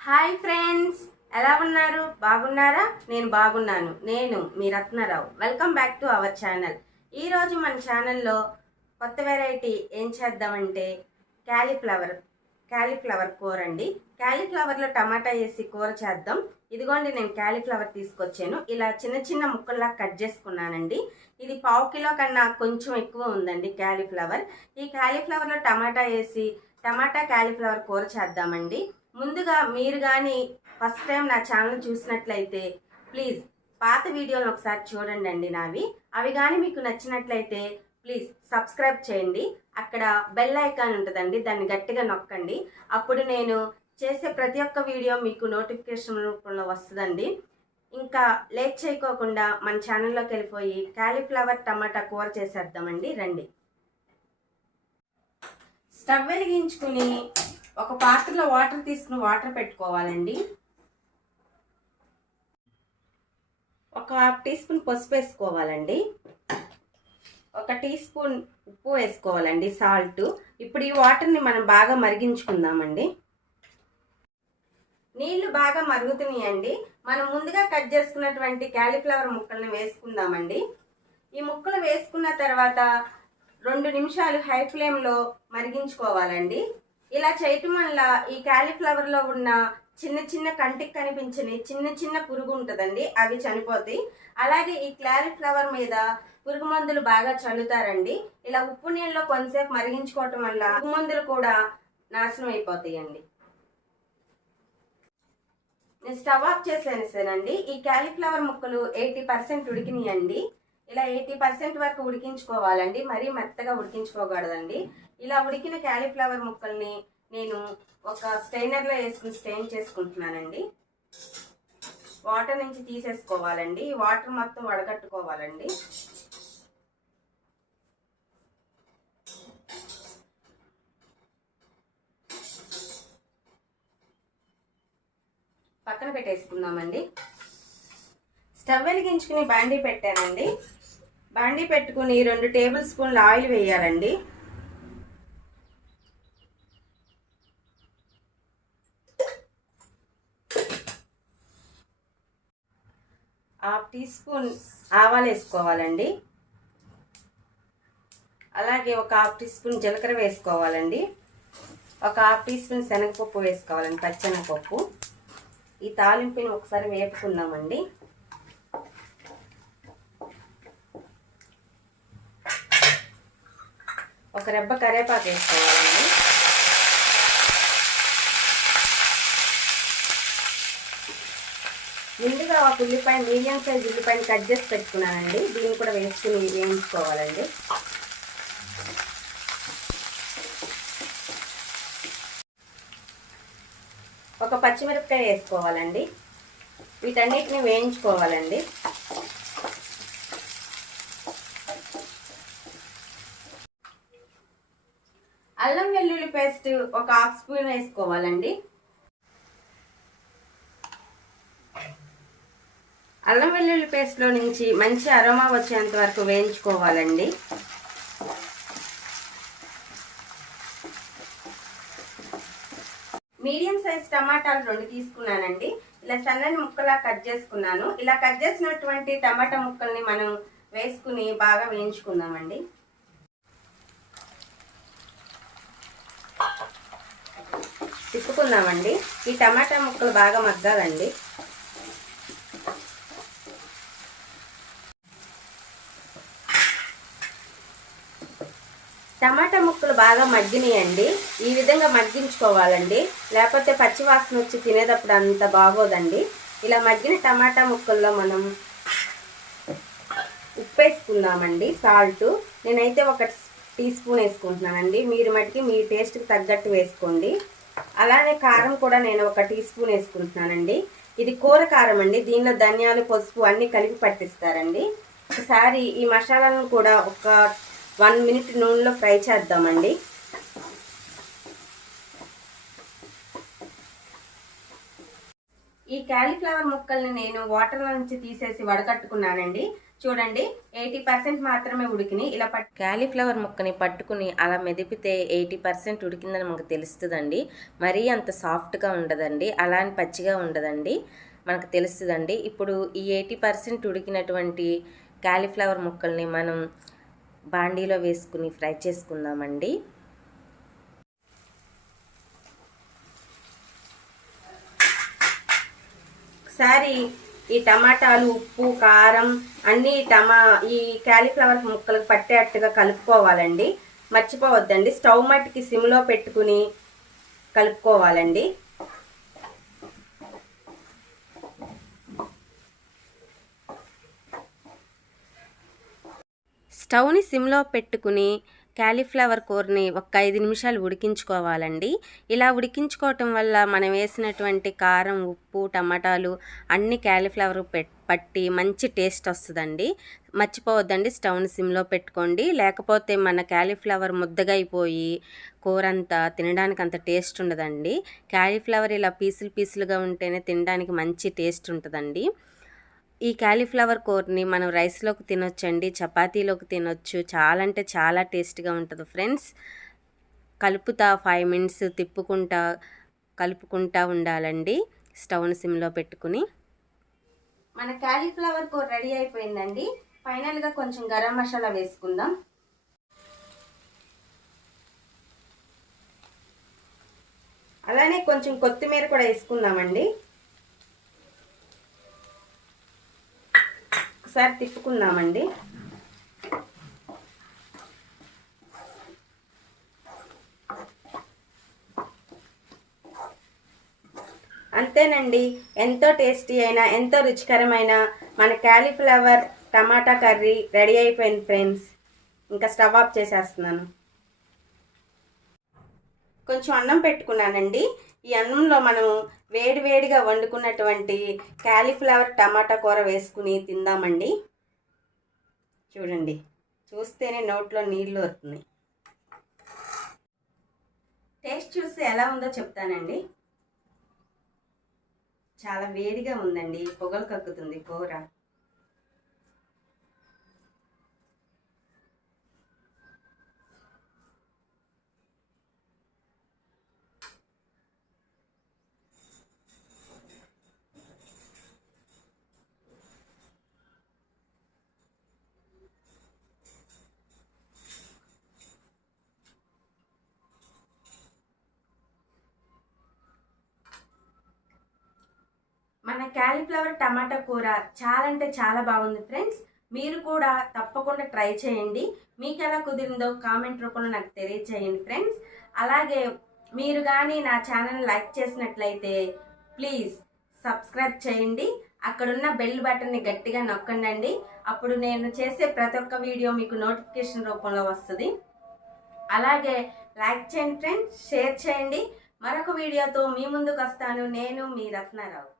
Hi friends, ఎలా ఉన్నారు? బాగున్నారా? నేను బాగున్నాను. నేను మీ Ratna Rao. Welcome back to our channel. ఈరోజు మన ఛానల్లో కొత్త వెరైటీ ఏం చేద్దామంటే క్యాలీఫ్లవర్ కూర అండి. క్యాలీఫ్లవర్లో టమాటా వేసి కూర చేద్దాం. ఇదిగోండి, నేను క్యాలీఫ్లవర్ తీసుకొచ్చాను. ఇలా చిన్న చిన్న ముక్కల్లా కట్ చేసుకున్నానండి. ఇది 1/2 కిలో కన్నా కొంచెం ఎక్కువ ఉందండి క్యాలీఫ్లవర్. ఈ క్యాలీఫ్లవర్లో టమాటా వేసి టమాటా క్యాలీఫ్లవర్ కూర చేద్దామండి. ముందుగా మీరు కానీ ఫస్ట్ టైం నా ఛానల్ చూసినట్లయితే ప్లీజ్ పాత వీడియోలు ఒకసారి చూడండి అండి నావి. అవి కానీ మీకు నచ్చినట్లయితే ప్లీజ్ సబ్స్క్రైబ్ చేయండి. అక్కడ బెల్ ఐకాన్ ఉంటుందండి, దాన్ని గట్టిగా నొక్కండి. అప్పుడు నేను చేసే ప్రతి ఒక్క వీడియో మీకు నోటిఫికేషన్ రూపంలో వస్తుందండి. ఇంకా లేట్ చేయకోకుండా మన ఛానల్లోకి వెళ్ళిపోయి క్యాలీఫ్లవర్ టమాటా కూర చేసేద్దామండి. రండి. స్టవ్ వెలిగించుకుని ఒక పాత్రలో వాటర్ తీసుకుని వాటర్ పెట్టుకోవాలండి. ఒక 1/2 టీ స్పూన్ పసుపు వేసుకోవాలండి. 1 టీ స్పూన్ ఉప్పు వేసుకోవాలండి, సాల్ట్. ఇప్పుడు ఈ వాటర్ని మనం బాగా మరిగించుకుందామండి. నీళ్లు బాగా మరుగుతున్నాయండి. మనం ముందుగా కట్ చేసుకున్నటువంటి క్యాలీఫ్లవర్ ముక్కల్ని వేసుకుందామండి. ఈ ముక్కలు వేసుకున్న తర్వాత 2 నిమిషాలు హై ఫ్లేమ్లో మరిగించుకోవాలండి. ఇలా చేయటం వల్ల ఈ క్యాలీఫ్లవర్లో ఉన్న చిన్న చిన్న కంటికి కనిపించని చిన్న చిన్న పురుగు ఉంటుందండి, అవి చనిపోతాయి. అలాగే ఈ క్యాలీఫ్లవర్ మీద పురుగు మందులు బాగా చల్లుతారండి. ఇలా ఉప్పు నీళ్ళలో కొంతసేపు మరిగించుకోవటం వల్ల పురుగు మందులు కూడా నాశనం అయిపోతాయండి. నేను స్టవ్ ఆఫ్ చేసేసానండి. ఈ క్యాలీఫ్లవర్ ముక్కలు 80% ఉడికినాయండి. ఇలా 80% వరకు ఉడికించుకోవాలండి, మరీ మెత్తగా ఉడికించుకోకూడదండి. ఇలా ఉడికిన క్యాలీఫ్లవర్ ముక్కల్ని నేను ఒక స్ట్రైనర్లో వేసుకుని స్ట్రెయిన్ చేసుకుంటున్నానండి. వాటర్ నుంచి తీసేసుకోవాలండి. వాటర్ మొత్తం వడగట్టుకోవాలండి. పక్కన పెట్టేసుకుందామండి. స్టవ్ వెలిగించుకుని బాండీ పెట్టానండి. బాండీ పెట్టుకుని 2 టేబుల్ స్పూన్ల ఆయిల్ వేయాలండి. హాఫ్ టీ స్పూన్ ఆవాలు వేసుకోవాలండి. అలాగే ఒక 1/2 టీ స్పూన్ జీలకర్ర వేసుకోవాలండి. ఒక 1/2 టీ స్పూన్ శనగపప్పు వేసుకోవాలండి, పచ్చెనగపప్పు. ఈ తాలింపుని ఒకసారి వేపుకుందామండి. ఒక రెబ్బ కరివేపాకు వేసుకోవాలండి. ముందుగా ఒక ఉల్లిపాయ, మీడియం సైజ్ ఉల్లిపాయని కట్ చేసి పెట్టుకున్నానండి. దీన్ని కూడా వేసుకుని వేయించుకోవాలండి. ఒక పచ్చిమిరపకాయ వేసుకోవాలండి. వీటన్నిటిని వేయించుకోవాలండి. అల్లం వెల్లుల్లి పేస్ట్ ఒక 1/2 స్పూన్ వేసుకోవాలండి. అల్లం వెల్లుల్లి పేస్ట్లో నుంచి మంచి అరోమా వచ్చేంత వరకు వేయించుకోవాలండి. మీడియం సైజ్ టమాటాలు 2 తీసుకున్నానండి. ఇలా సన్నని ముక్కలా కట్ చేసుకున్నాను. ఇలా కట్ చేసినటువంటి టమాటా ముక్కల్ని మనం వేసుకుని బాగా వేయించుకుందామండి. తిప్పుకుందామండి. ఈ టమాటా ముక్కలు బాగా మగ్గాలండి. టమాటా ముక్కలు బాగా మగ్గినాయండి. ఈ విధంగా మగ్గించుకోవాలండి, లేకపోతే పచ్చి వాసన వచ్చి తినేటప్పుడు అంత బాగోదండి. ఇలా మగ్గిన టమాటా ముక్కల్లో మనం ఉప్పు వేసుకుందామండి, సాల్ట్. నేనైతే 1 టీ స్పూన్ వేసుకుంటున్నానండి. మీరు మటుకి మీ టేస్ట్కి తగ్గట్టు వేసుకోండి. అలానే కారం కూడా నేను 1 టీ స్పూన్ వేసుకుంటున్నానండి. ఇది కూర కారం అండి. దీనిలో ధనియాలు, పసుపు అన్నీ కలిపి పట్టిస్తారండి. ఒకసారి ఈ మసాలాలను కూడా ఒక 1 మినిట్ నూనెలో ఫ్రై చేద్దామండి. ఈ క్యాలీఫ్లవర్ ముక్కల్ని నేను వాటర్ నుంచి తీసేసి వడకట్టుకున్నానండి. చూడండి 80% మాత్రమే ఉడికినాయి. ఇలా క్యాలీఫ్లవర్ ముక్కని పట్టుకుని అలా మెదిపితే 80% ఉడికిందని మనకు తెలుస్తుందండి. మరీ అంత సాఫ్ట్గా ఉండదండి, అలా అని పచ్చిగా ఉండదండి, మనకు తెలుస్తుందండి. ఇప్పుడు ఈ 80% ఉడికినటువంటి క్యాలీఫ్లవర్ ముక్కల్ని మనం బాండీలో వేసుకుని ఫ్రై చేసుకుందామండి. ఒకసారి ఈ టమాటాలు, ఉప్పు, కారం అన్నీ ఈ క్యాలీఫ్లవర్ ముక్కలకు పట్టేట్టుగా కలుపుకోవాలండి. మర్చిపోవద్దండి, స్టవ్ మట్టికి సిమ్లో పెట్టుకుని కలుపుకోవాలండి. స్టవ్ని సిమ్లో పెట్టుకుని క్యాలీఫ్లవర్ కూరని ఒక 5 నిమిషాలు ఉడికించుకోవాలండి. ఇలా ఉడికించుకోవటం వల్ల మనం వేసినటువంటి కారం, ఉప్పు, టమాటాలు అన్ని క్యాలీఫ్లవర్ పట్టి మంచి టేస్ట్ వస్తుందండి. మర్చిపోవద్దండి, స్టవ్ని సిమ్లో పెట్టుకోండి, లేకపోతే మన క్యాలీఫ్లవర్ ముద్దగా అయిపోయి కూర అంతా తినడానికి అంత టేస్ట్ ఉండదండి. క్యాలీఫ్లవర్ ఇలా పీసులుగా ఉంటేనే తినడానికి మంచి టేస్ట్ ఉంటుందండి. ఈ క్యాలీఫ్లవర్ కూరని మనం రైస్లోకి తినొచ్చండి, చపాతీలోకి తినొచ్చు. చాలా అంటే చాలా టేస్ట్గా ఉంటుంది ఫ్రెండ్స్. కలుపుతా 5 మినిట్స్ కలుపుకుంటా ఉండాలండి స్టవ్ని సిమ్లో పెట్టుకుని. మన క్యాలీఫ్లవర్ కూర రెడీ అయిపోయిందండి. ఫైనల్గా కొంచెం గరం మసాలా వేసుకుందాం. అలానే కొంచెం కొత్తిమీర కూడా వేసుకుందామండి. ఒకసారి తిప్పుకుందామండి. అంతేనండి, ఎంతో టేస్టీ అయినా ఎంతో రుచికరమైన మన క్యాలీఫ్లవర్ టమాటా కర్రీ రెడీ అయిపోయింది ఫ్రెండ్స్. ఇంకా స్టవ్ ఆఫ్ చేసేస్తున్నాను. కొంచెం అన్నం పెట్టుకున్నానండి. ఈ అన్నంలో మనం వేడిగా వండుకున్నటువంటి క్యాలీఫ్లవర్ టమాటా కూర వేసుకుని తిందామండి. చూడండి, చూస్తేనే నోట్లో నీళ్ళు వస్తున్నాయి. టేస్ట్ చూస్తే ఎలా ఉందో చెప్తానండి. చాలా వేడిగా ఉందండి, పొగలు కక్కుతుంది కూర. మన క్యాలీఫ్లవర్ టమాటా కూర చాలా అంటే చాలా బాగుంది ఫ్రెండ్స్. మీరు కూడా తప్పకుండా ట్రై చేయండి. మీకు ఎలా కుదిరిందో కామెంట్ రూపంలో నాకు తెలియచేయండి ఫ్రెండ్స్. అలాగే మీరు కానీ నా ఛానల్ లైక్ చేసినట్లయితే ప్లీజ్ సబ్స్క్రైబ్ చేయండి. అక్కడున్న బెల్ బటన్ని గట్టిగా నొక్కండి. అప్పుడు నేను చేసే ప్రతి ఒక్క వీడియో మీకు నోటిఫికేషన్ రూపంలో వస్తుంది. అలాగే లైక్ చేయండి ఫ్రెండ్స్, షేర్ చేయండి. మరొక వీడియోతో మీ ముందుకు వస్తాను. నేను మీ రత్నారావు.